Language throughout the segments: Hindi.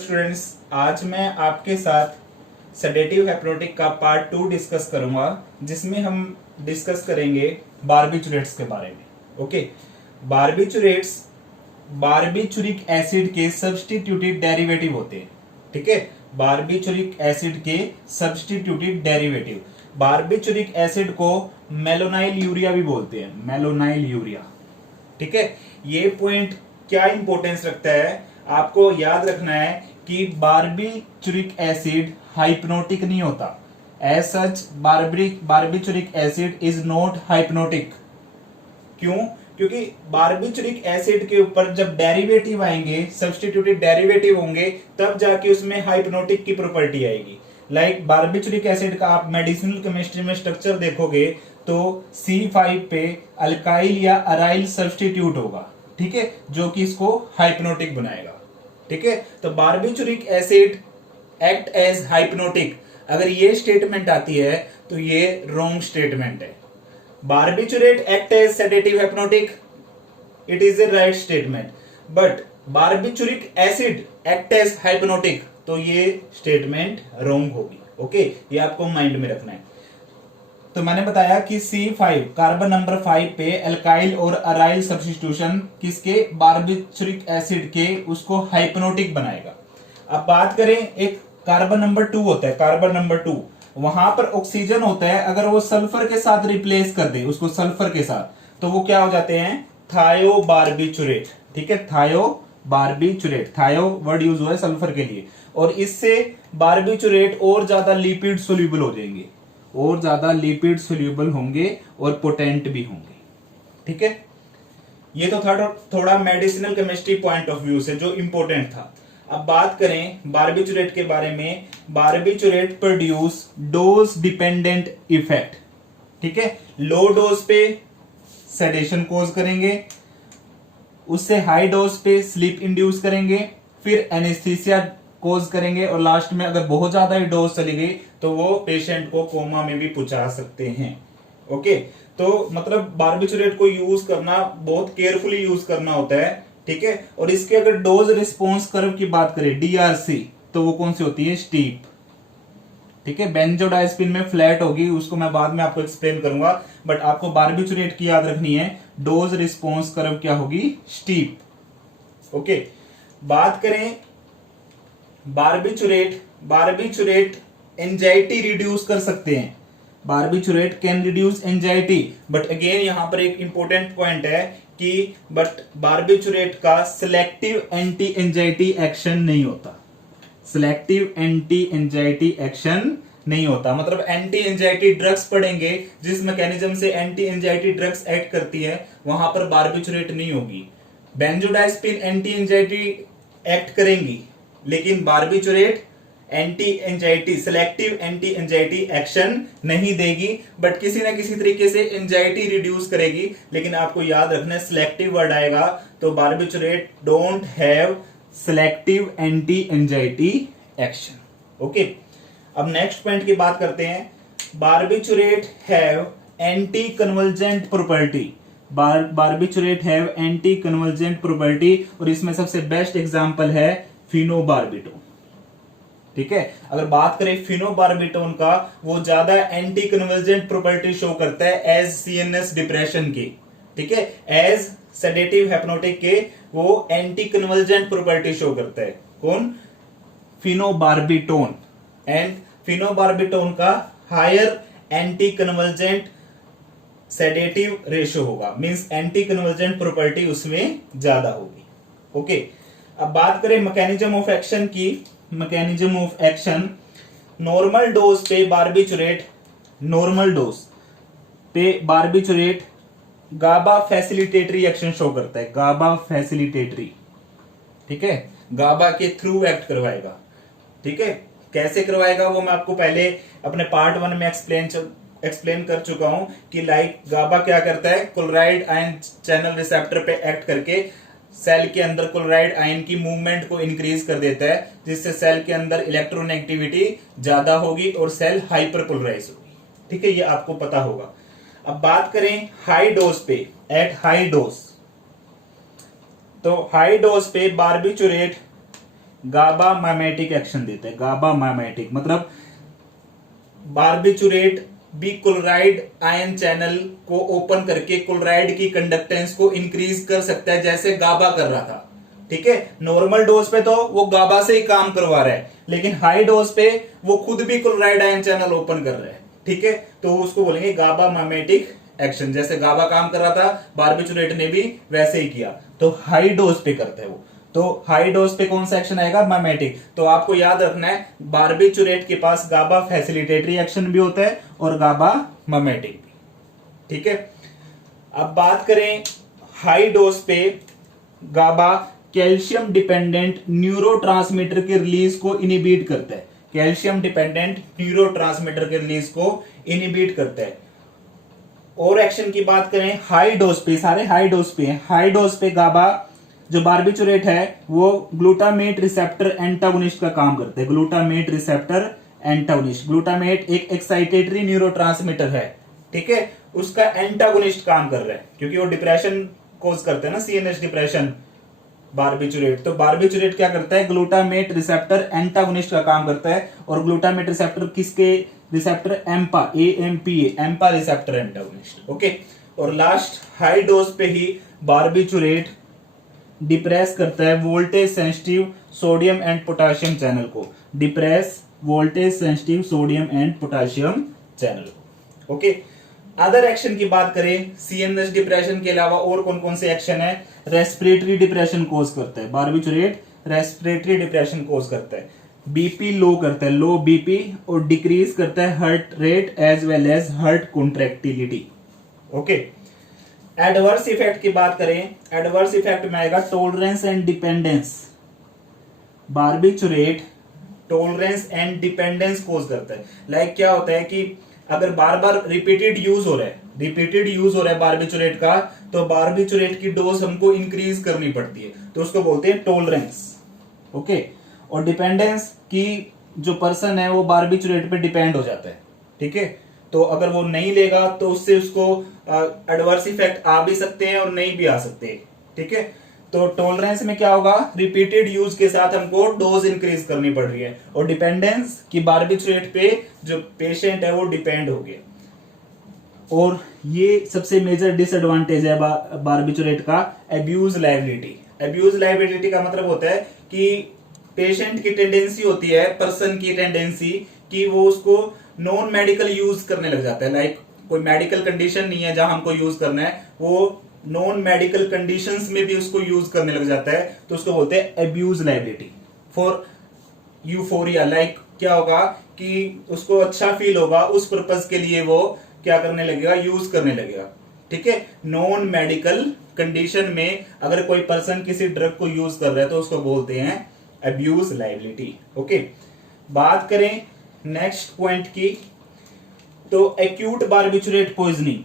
स्टूडेंट्स, आज मैं आपके साथ सेडेटिव हिप्नोटिक का पार्ट 2 डिस्कस करूंगा, जिसमें हम डिस्कस करेंगे बारबिचुरेट्स के बारे में। ओके, बारबिचुरेट्स बारबिचुरिक एसिड के सब्स्टिट्यूटेड डेरिवेटिव होते हैं। ठीक है, बारबिचुरिक एसिड के सब्स्टिट्यूटेड डेरिवेटिव। बारबिचुरिक एसिड को मेलोनाइल यूरिया भी बोलते हैं, मेलोनाइल यूरिया। ठीक है, ये पॉइंट क्या इंपॉर्टेंस रखता है, आपको याद रखना है कि बारबिचुरिक एसिड हाइप्नोटिक नहीं होता। As such barbituric acid is not hypnotic. क्यों? क्योंकि बारबिचुरिक एसिड के ऊपर जब डेरिवेटिव आएंगे, सब्स्टिट्यूटेड डेरिवेटिव होंगे, तब जाके उसमें हाइप्नोटिक की प्रॉपर्टी आएगी। लाइक बारबिचुरिक एसिड का आप मेडिसिनल केमिस्ट्री में स्ट्रक्चर देखोगे तो C5 पे अल्काइल या अराइल सब्स्टिट्यूट होगा। ठीक है, जो कि इसको हाइप्नोटिक बनाएगा। ठीक है, तो barbituric acid act as hypnotic, अगर ये स्टेटमेंट आती है तो ये रॉन्ग स्टेटमेंट है। Barbiturate act as sedative hypnotic, it is a right statement, but barbituric acid act as hypnotic, तो ये स्टेटमेंट रॉन्ग होगी। ओके, ये आपको माइंड में रखना है। तो मैंने बताया कि C5 कार्बन नंबर 5 पे अल्काइल और अराइल सब्स्टिट्यूशन किसके, बारबिचुरिक एसिड के, उसको हाइप्नोटिक बनाएगा। अब बात करें, एक कार्बन नंबर 2 होता है, कार्बन नंबर 2, वहां पर ऑक्सीजन होता है, अगर वो सल्फर के साथ रिप्लेस कर दे उसको सल्फर के साथ, तो वो क्या हो जाते हैं, थायोबारबिचुरेट। ठीक है, थायोबारबिचुरेट, थायो वर्ड यूज हुआ है सल्फर के लिए, और इससे बारबिचुरेट और ज्यादा लिपिड सोल्यूबल हो जाएंगे, और ज्यादा लिपिड सोल्यूबल होंगे और पोटेंट भी होंगे। ठीक है, ये तो थोड़ा medicinal chemistry point of view से जो इंपॉर्टेंट था। अब बात करें बारबिचुरेट के बारे में। Barbiturate produce dose dependent effect. ठीक है, लो डोज पे सेडेशन कोज करेंगे, उससे हाई डोज पे स्लीप इंड्यूस करेंगे, फिर एनेस्थीसिया कोज करेंगे, और लास्ट में अगर बहुत ज्यादा ही डोज चली गई तो वो पेशेंट को कोमा में भी पहुंचा सकते हैं। ओके, तो मतलब बारबिचुरेट को यूज करना बहुत केयरफुली यूज करना होता है। ठीक है, और इसके अगर डोज रिस्पॉन्स कर्व की बात करें, DRC, तो वो कौन सी होती है, स्टीप। ठीक है, बेंजोडाइजिपिन में फ्लैट होगी, उसको मैं बाद में आपको एक्सप्लेन करूंगा, बट आपको बारबिचुरेट की याद रखनी है, डोज रिस्पॉन्स कर्व क्या होगी, स्टीप। ओके, बात करें बारबिचुरेट एंजाइटी रिड्यूस कर सकते हैं। Barbiturate can reduce anxiety, but again यहां पर एक इंपॉर्टेंट पॉइंट है कि बट बारबिचुरेट का सिलेक्टिव एंटी एंजाइटी एक्शन नहीं होता। सिलेक्टिव एंटी एंजाइटी एक्शन नहीं होता, मतलब एंटी एंजाइटी ड्रग्स पढ़ेंगे, जिस मैकेनिज्म से एंटी एंजाइटी ड्रग्स एक्ट करती है, वहां पर बारबिचुरेट नहीं होगी। बेंजोडाइजिपिन एंटी एंजाइटी एक्ट करेंगी, लेकिन barbiturate anti anxiety, selective anti anxiety action नहीं देगी, बट किसी ना किसी तरीके से एंजाइटी रिड्यूस करेगी। लेकिन आपको याद रखना है, सिलेक्टिव वर्ड आएगा तो barbiturate don't have selective anti anxiety action. Okay, अब नेक्स्ट पॉइंट की बात करते हैं। Barbiturate have anti convergent property. Barbiturate have anti convergent property, और इसमें सबसे बेस्ट एग्जांपल है फिनोबार्बिटोन। ठीक है, अगर बात करें फिनोबार्बिटोन का, वो ज्यादा एंटी कन्वर्जेंट प्रॉपर्टी शो करता है एज CNS डिप्रेशन के। ठीक है, एज सेडेटिव हिप्नोटिक के वो एंटी कन्वर्जेंट प्रॉपर्टी शो करता है। कौन? फिनोबार्बिटोन। एंड फिनोबार्बिटोन का higher anti convergent sedative ratio होगा, मींस एंटी कन्वर्जेंट प्रॉपर्टी उसमें ज्यादा होगी। ओके, अब बात करें मैकेनिज्म ऑफ एक्शन की। Mechanism of action, normal dose पे barbiturate GABA facilitatory action show करता है, गाबा फैसिलिटेटरी। ठीक है, गाबा के थ्रू एक्ट करवाएगा। ठीक है, कैसे करवाएगा वो मैं आपको पहले अपने पार्ट 1 में एक्सप्लेन कर चुका हूं कि लाइक गाबा क्या करता है, क्लोराइड आयन चैनल रिसेप्टर पे एक्ट करके सेल के अंदर क्लोराइड आयन की मूवमेंट को इंक्रीज कर देता है, जिससे सेल के अंदर इलेक्ट्रोनेगेटिविटी ज्यादा होगी और सेल हाइपरपोलराइज होगी। ठीक है, ये आपको पता होगा। अब बात करें हाई डोज पे, एट हाई डोज, तो हाई डोज पे बारबिचुरेट गाबा माइमेटिक एक्शन देता है। गाबा माइमेटिक मतलब बारबिचुरेट भी क्लोराइड आयन चैनल को ओपन करके क्लोराइड की कंडक्टेंस को इंक्रीज कर सकता है, जैसे गाबा कर रहा था। ठीक है, नॉर्मल डोज पे तो वो गाबा से ही काम करवा रहा है, लेकिन हाई डोज पे वो खुद भी क्लोराइड आयन चैनल ओपन कर रहा है। ठीक है, तो उसको बोलेंगे गाबा माइमेटिक एक्शन। जैसे गाबा काम कर रहा था, बारबिचुरेट ने भी वैसे ही किया, तो हाई डोज पे करते हैं वो। तो हाई डोज पे कौन सा एक्शन आएगा? माइमेटिक। तो आपको याद रखना है, बारबिचुरेट के पास गाबा फैसिलिटेटरी एक्शन भी होता है और गाबा माइमेटिक भी। ठीक है, अब बात करें हाई डोज पे, गाबा कैल्शियम डिपेंडेंट न्यूरोट्रांसमीटर के रिलीज को इनिबिट करता है। कैल्शियम डिपेंडेंट न्यूरोट्रांसमीटर के रिलीज को इनिबिट करता है। और एक्शन की बात करें हाई डोज पे, सारे हाई डोज पे हैं। हाई डोज पे गाबा जो बारबिचुरेट है वो ग्लूटामेट रिसेप्टर एंटागोनिस्ट का काम करते हैं। ग्लूटामेट रिसेप्टर एंटागोनिस्ट, ग्लूटामेट एक एक्साइटेटरी न्यूरोट्रांसमीटर है। ठीक है, उसका एंटागोनिस्ट काम कर रहा है, क्योंकि वो डिप्रेशन कोज करते हैं ना, सीएनएस डिप्रेशन बारबिचुरेट। तो बारबिचुरेट क्या करता है? ग्लूटामेट रिसेप्टर एंटागोनिस्ट का काम करता है। और ग्लूटामेट रिसेप्टर किसके receptor? AMPA, AMPA, AMPA receptor antagonist. Okay, और लास्ट हाई डोज पे ही बारबिचुरेट डिप्रेस करता है voltage sensitive sodium and potassium channel को। Depress voltage sensitive sodium and potassium channel को। ओके, अदर एक्शन की बात करें, सीएनएस डिप्रेशन के अलावा और कौन कौन से एक्शन है? रेस्पिरेटरी डिप्रेशन कोज करता है बारबिचुरेट, रेस्पिरेटरी डिप्रेशन कोज करता है। बीपी लो करता है, लो बीपी, और डिक्रीज करता है heart rate as well as heart contractility. Okay, adverse effect की बात करें, एडवर्स इफेक्ट में आएगा tolerance and dependence. Barbiturate tolerance and dependence cause करता है। लाइक क्या होता है कि अगर बार बार रिपीटेड यूज हो रहा है बारबिचुरेट का, तो बारबिचुरेट की डोज हमको इंक्रीज करनी पड़ती है, तो उसको बोलते हैं टॉलरेंस। ओके, और डिपेंडेंस की जो पर्सन है वो बारबिचुरेट पे डिपेंड हो जाता है। ठीक है, तो अगर वो नहीं लेगा तो उससे उसको एडवर्स इफेक्ट आ भी सकते हैं और नहीं भी आ सकते। ठीक है, तो टॉलरेंस में क्या होगा? रिपीटेड यूज के साथ हमको डोज इंक्रीज करनी पड़ रही है। और डिपेंडेंस की बारबिचुरेट पे जो पेशेंट है वो डिपेंड हो गया। और ये सबसे मेजर डिसएडवांटेज है बारबिचुरेट का, एब्यूज लायबिलिटी। एब्यूज लायबिलिटी का मतलब होता है कि पेशेंट की टेंडेंसी होती है, पर्सन की टेंडेंसी कि वो उसको नॉन मेडिकल यूज करने लग जाता है। लाइक कोई मेडिकल कंडीशन नहीं है जहां हमको यूज करना है, वो नॉन मेडिकल कंडीशंस में भी उसको यूज करने लग जाता है, तो उसको बोलते हैं abuse liability. For euphoria, like क्या होगा कि उसको अच्छा फील होगा, उस पर्पज के लिए वो क्या करने लगेगा? यूज करने लगेगा। ठीक है, नॉन मेडिकल कंडीशन में अगर कोई पर्सन किसी ड्रग को यूज कर रहा है तो उसको बोलते हैं एब्यूज लायबिलिटी। ओके, बात करें नेक्स्ट पॉइंट की, तो एक्यूट बारबिचुरेट पॉइजनिंग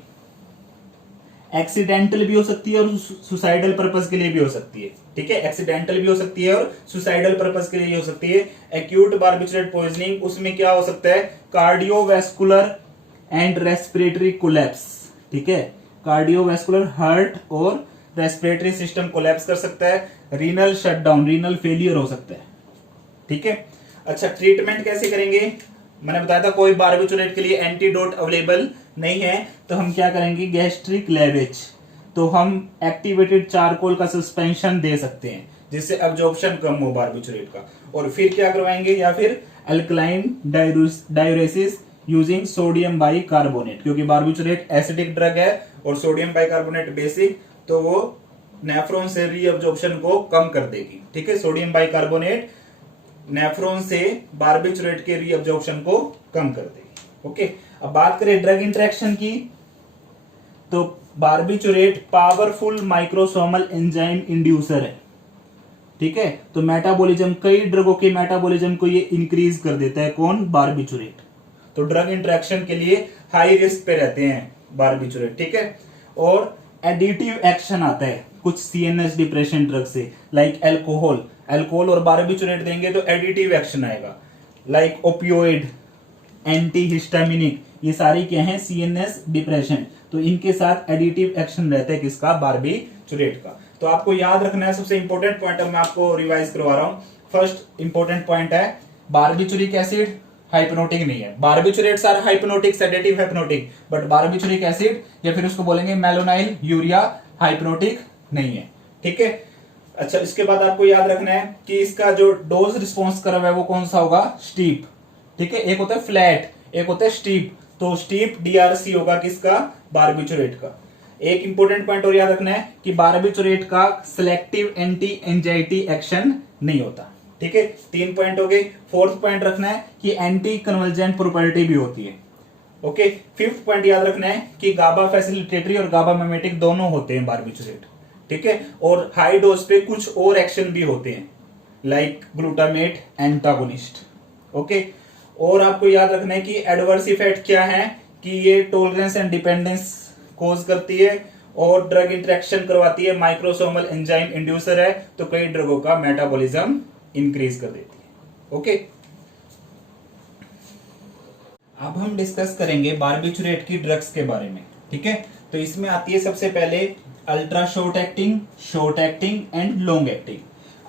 एक्सीडेंटल भी हो सकती है और सुसाइडल पर्पस के लिए भी हो सकती है। ठीक है, एक्सीडेंटल भी हो सकती है और सुसाइडल पर्पस के लिए हो सकती है। एक्यूट बारबिचुरेट पॉइजनिंग, उसमें क्या हो सकता है? Cardiovascular and respiratory collapse. ठीक है, कार्डियोवैस्कुलर हार्ट और रेस्पिरेटरी सिस्टम कोलैप्स कर सकता है। रीनल शटडाउन, रीनल फेलियर हो सकता है। ठीक है, अच्छा ट्रीटमेंट कैसे करेंगे? मैंने बताया था कोई बारबिचुरेट के लिए एंटीडोट अवेलेबल नहीं है, तो हम क्या करेंगे? Gastric lavage. तो हम एक्टिवेटेड चारकोल का सस्पेंशन दे सकते हैं जिससे एब्जॉर्प्शन कम हो बारबिचुरेट का। और फिर क्या करवाएंगे? या फिर alkaline diuresis using sodium bicarbonate, क्योंकि बारबिचुरेट एसिडिक ड्रग है और सोडियम बाइकार्बोनेट बेसिक, तो वो नेफ्रॉन से रीअब्जॉर्प्शन को कम कर देगी। ठीक है, सोडियम बाइकार्बोनेट नेफ्रॉन से बारबिचुरेट के रीअब्जॉर्प्शन को कम कर देगी। ओके, अब बात करें ड्रग इंटरेक्शन की, तो barbiturate powerful microsomal enzyme inducer है। ठीक है, तो मेटाबॉलिज्म, कई ड्रगों के मेटाबॉलिज्म को ये इंक्रीज कर देता है। कौन? बारबिचुरेट। तो ड्रग इंटरेक्शन के लिए हाई रिस्क पे रहते हैं बारबिचुरेट। ठीक है, और एडिटिव एक्शन आता है कुछ सीएनएस डिप्रेशन ड्रग से, लाइक अल्कोहल और बारबिचुरेट देंगे तो एडिटिव एक्शन आएगा। लाइक ओपियोइड, एंटीहिस्टामिनिक, ये सारी क्या है? CNS depression. तो इनके साथ एडिटिव एक्शन रहता है किसका? बारबिचुरेट का। तो आपको याद रखना है, सबसे इंपॉर्टेंट पॉइंट मैं आपको रिवाइज करवा रहा हूं, फर्स्ट इंपॉर्टेंट पॉइंट है, बारबिचुरिक एसिड हाइप्नोटिक नहीं है। Barbiturates are hypnotic, sedative hypnotic, but barbituric acid या फिर उसको बोलेंगे मेलोनाइल यूरिया हाइप्नोटिक नहीं है। ठीक है। अच्छा, इसके बाद आपको याद रखना है कि इसका जो डोज रिस्पॉन्स कर्व है वो कौन सा होगा, स्टीप। ठीक है, एक होता है फ्लैट, एक होता है स्टीप। तो स्टीप DRC होगा किसका, बारबिचुरेट का। एक इंपॉर्टेंट पॉइंट और याद रखना है कि बारबिचुरेट का सिलेक्टिव एंटी एंजाइटी एक्शन नहीं होता। ठीक है, 3 पॉइंट हो गए। फोर्थ पॉइंट रखना है कि एंटी कन्वर्जेंट प्रॉपर्टी भी होती है। ओके, फिफ्थ पॉइंट याद रखना है कि गाबा फैसिलिटेटरी और गाबा मिमेटिक दोनों होते हैं बारबिचुरेट। ठीक है, और हाई डोज पे कुछ और एक्शन भी होते हैं, लाइक ग्लूटामेट एंटागोनिस्ट। ओके, और आपको याद रखना है कि एडवर्स इफेक्ट क्या है, कि ये टॉलरेंस एंड डिपेंडेंस कॉज करती है और ड्रग इंटरेक्शन करवाती है, माइक्रोसोमल एंजाइम इंड्यूसर है, तो कई ड्रगों का मेटाबॉलिज्म इंक्रीज कर देती है। ओके, अब हम डिस्कस करेंगे बारबिचुरेट की ड्रग्स के बारे में। ठीक है, तो इसमें आती है सबसे पहले ultra short acting and long acting.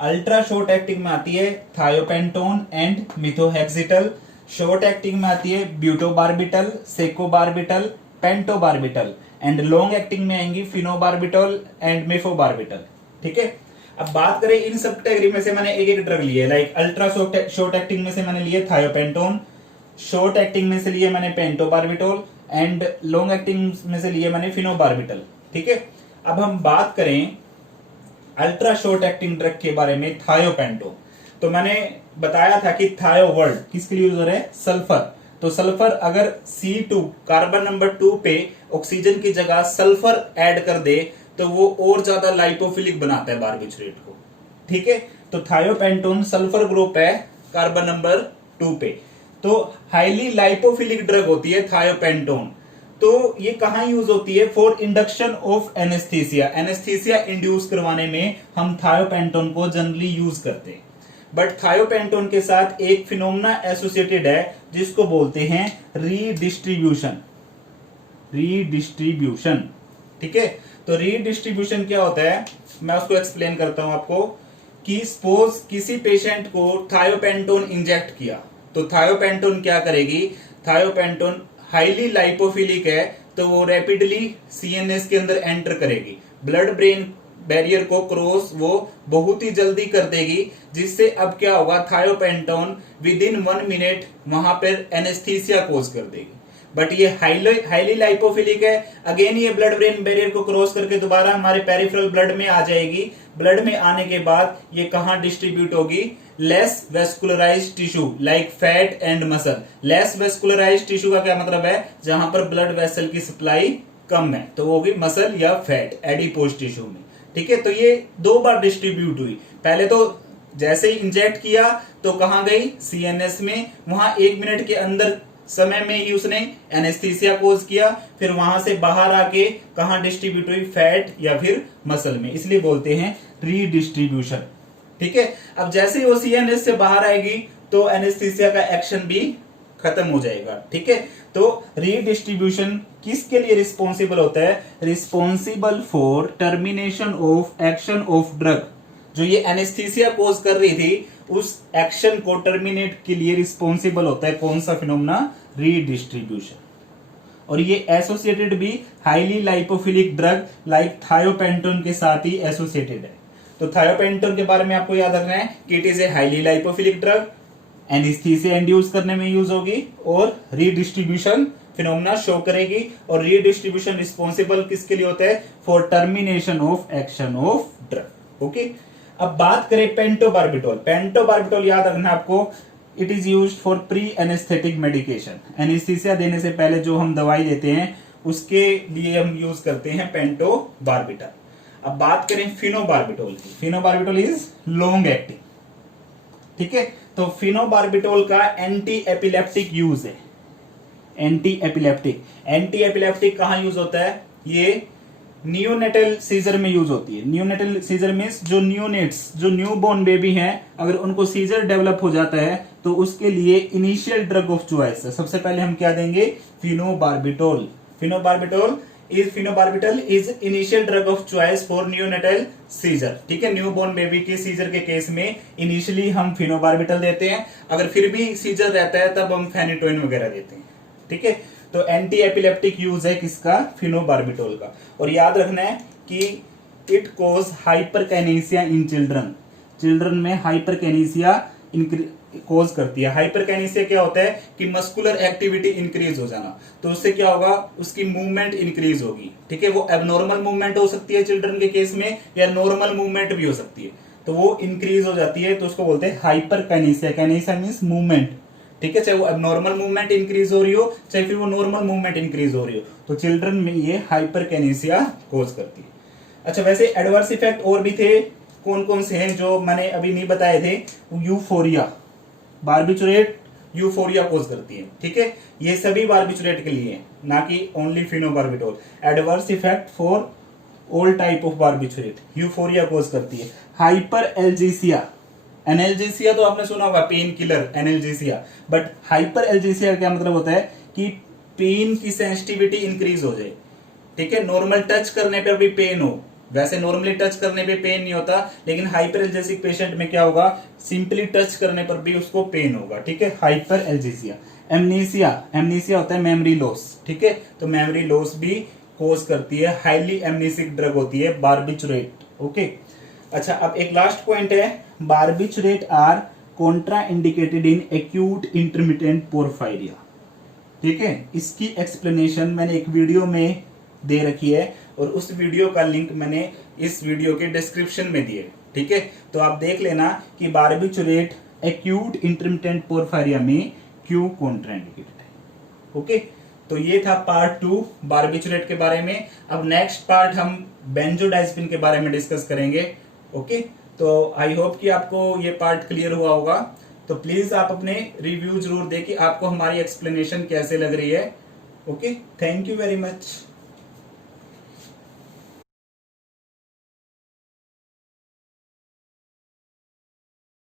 Ultra short acting में आती है थायोपेंटोन एंड मिथोहेक्सिटल। शॉर्ट एक्टिंग में आती है ब्यूटोबार्बिटल, सेकोबार्बिटल, पेंटोबार्बिटल। एंड लॉन्ग एक्टिंग में आएंगी फिनोबार्बिटल एंड मिफोबार्बिटल। ठीक है, अब बात करें इन सब कैटेगरी में से मैंने एक एक ड्रग लिए, लाइक अल्ट्रा शॉर्ट एक्टिंग में से मैंने लिए थायोपेंटोन, शॉर्ट एक्टिंग में से लिए मैंने पेंटोबार्बिटोल एंड लॉन्ग एक्टिंग में से लिए मैंने फिनोबार्बिटल। ठीक है, अब हम बात करें अल्ट्रा शॉर्ट एक्टिंग ड्रग के बारे में, थायोपेंटोन। तो मैंने बताया था कि थायो वर्ड किसके लिए यूज हो रहा है, सल्फर। तो सल्फर अगर C2 कार्बन नंबर 2 पे ऑक्सीजन की जगह सल्फर ऐड कर दे तो वो और ज्यादा लाइपोफिलिक बनाता है बारबिचुरेट को। ठीक है, तो थायोपेंटोन सल्फर ग्रुप है कार्बन नंबर 2 पे, तो हाईली लाइपोफिलिक ड्रग होती है थायोपेंटोन। तो ये कहां यूज होती है, for induction of anaesthesia. Anaesthesia induce करवाने में हम थायोपेंटोन को जनरली यूज करते हैं। बट थायोपेंटोन के साथ एक फिनोमेना एसोसिएटेड है जिसको बोलते हैं रीडिस्ट्रीब्यूशन। ठीक है, तो रीडिस्ट्रीब्यूशन क्या होता है, मैं उसको एक्सप्लेन करता हूं आपको। कि सपोज किसी पेशेंट को थायोपेंटोन इंजेक्ट किया, तो थायोपेंटोन क्या करेगी, थायोपेंटोन हाईली लाइपोफिलिक है तो वो रैपिडली CNS के अंदर एंटर करेगी, ब्लड ब्रेन बैरियर को क्रॉस वो बहुत ही जल्दी कर देगी, जिससे अब क्या होगा, थायोपेंटोन विद इन 1 मिनट वहां पर एनेस्थीसिया कोज कर देगी। बट ये हाईली लाइपोफिलिक है, अगेन ये ब्लड ब्रेन बैरियर को क्रॉस करके दोबारा हमारे पेरिफेरल ब्लड में आ जाएगी। ब्लड में आने के बाद ये कहां डिस्ट्रीब्यूट होगी, less vascularised tissue like fat and muscle. Less vascularised tissue का क्या मतलब है, जहां पर ब्लड वेसल की सप्लाई कम है, तो वो होगी मसल या फैट, एडिपोज टिश्यू में। ठीक है, तो ये 2 बार डिस्ट्रीब्यूट हुई। पहले तो जैसे ही इंजेक्ट किया तो कहां गई, CNS में, वहां 1 मिनट के अंदर समय में ही उसने एनेस्थीसिया कोज किया, फिर वहां से बाहर आके कहां डिस्ट्रीब्यूट हुई, फैट या फिर मसल में, इसलिए बोलते हैं रीडिस्ट्रीब्यूशन। ठीक है, अब जैसे ही वो CNS से बाहर आएगी तो एनेस्थीसिया का एक्शन भी खत्म हो जाएगा। ठीक है, तो रीडिस्ट्रीब्यूशन किसके लिए रिस्पॉन्सिबल होता है, responsible for termination of action of drug. जो ये एनेस्थीसिया कोज कर रही थी उस एक्शन को टर्मिनेट के लिए रिस्पॉन्सिबल होता है कौन सा फिनोमेना, रीडिस्ट्रीब्यूशन। और ये एसोसिएटेड भी highly lipophilic drug like thiopentone के साथ ही एसोसिएटेड है। तो थायोपेंटोन के बारे में आपको याद रखना है कि it is a highly lipophilic drug, anaesthesia induce करने में यूज होगी और रीडिस्ट्रीब्यूशन फिनोमेना शो करेगी। और रीडिस्ट्रीब्यूशन रिस्पॉन्सिबल किसके लिए होता है, for termination of action of drug. Okay, अब बात करें पेंटोबार्बिटोल। पेंटोबार्बिटोल याद रखना आपको, it is used for pre anaesthetic medication. Anaesthesia देने से पहले जो हम दवाई देते हैं उसके लिए हम यूज करते हैं पेंटोबार्बिटल। अब बात करें फिनोबार्बिटोल की। फिनोबार्बिटोल इज लॉन्ग एक्टिंग। ठीक है, तो फिनोबार्बिटोल का एंटी एपिलेप्टिक यूज है। एंटी एपिलेप्टिक कहां यूज होता है, ये नियोनेटल सीजर में यूज होती है। नियोनेटल सीजर मींस जो न्यूनेट्स, जो न्यूबॉर्न बेबी हैं, अगर उनको सीजर डेवलप हो जाता है तो उसके लिए इनिशियल ड्रग ऑफ चॉइस है, सबसे पहले हम क्या देंगे, phenobarbitone. Phenobarbitone is phenobarbital is initial drug of choice for neonatal seizure. ठीक है, न्यूबॉर्न बेबी के सीजर के केस में इनिशियली हम फिनोबार्बिटल देते हैं, अगर फिर भी सीजर रहता है तब हम फेनिटोइन वगैरह देते हैं। ठीक है, तो एंटी एपिलेप्टिक यूज है किसका, फिनोबार्बिटोल का। और याद रखना है कि it cause hyperkinesia in children, children में हाइपरकाइनेसिया कोज करती है। हाइपरकाइनेसिया क्या होता है कि मस्कुलर एक्टिविटी इंक्रीज हो जाना, तो उससे क्या होगा, उसकी मूवमेंट इंक्रीज होगी। ठीक है, वो एबनॉर्मल मूवमेंट हो सकती है चिल्ड्रन के केस में, या नॉर्मल मूवमेंट भी हो सकती है, तो वो इंक्रीज हो जाती है, तो उसको बोलते हैं हाइपरकाइनेसिया। काइनेसिया मींस मूवमेंट। ठीक है, चाहे वो एबनॉर्मल मूवमेंट इंक्रीज हो रही हो, चाहे फिर वो नॉर्मल मूवमेंट इंक्रीज हो रही हो, तो चिल्ड्रन में ये हाइपरकाइनेसिया कोज करती है। अच्छा, वैसे एडवर्स इफेक्ट और भी थे, कौन कौन से हैं जो मैंने अभी नहीं बताए थे। यूफोरिया, बार्बिचुरेट यूफोरिया कोज करती है। ठीक है, ये सभी बार्बिचुरेट के लिए है, ना कि only phenobarbitone. Adverse effect for all type of barbiturate, euphoria cause करती है। हाइपर एल्जेसिया, एनाल्जेसिया तो आपने सुना होगा, pain killer analgesia, but hyperalgesia का क्या मतलब होता है कि पेन की सेंसिटिविटी इंक्रीज हो जाए। ठीक है, नॉर्मल टच करने पर भी पेन हो, वैसे नॉर्मली टच करने पे पेन नहीं होता, लेकिन हाइपर एल्जेसिक पेशेंट में क्या होगा, सिंपली टच करने पर भी उसको पेन होगा। ठीक है, हाइपर एल्जेसिया। एमनीसिया, एमनीसिया होता है मेमोरी लॉस। ठीक है, तो मेमोरी लॉस भी कोज करती है, हाईली एमनीसिक ड्रग होती है बार्बिचुरेट। ओके, अच्छा, अब एक लास्ट पॉइंट है, barbiturate are contraindicated in acute intermittent porphyria. ठीक है, इसकी एक्सप्लेनेशन मैंने एक वीडियो में दे रखी है, और उस वीडियो का लिंक मैंने इस वीडियो के डिस्क्रिप्शन में दिए। ठीक है, तो आप देख लेना कि बार्बिचुरेट एक्यूट इंटरमिटेंट पोर्फायरिया में क्यों कॉन्ट्राइंडिकेटेड है। ओके, तो ये था पार्ट 2 बार्बिचुरेट के बारे में। अब नेक्स्ट पार्ट हम बेंजोडाइज़ेपिन के बारे में डिस्कस करेंगे। ओके, तो आई होप कि आपको ये पार्ट क्लियर हुआ होगा। तो प्लीज आप अपने रिव्यू जरूर दें कि आपको हमारी एक्सप्लेनेशन कैसे लग रही है। Okay, thank you very much.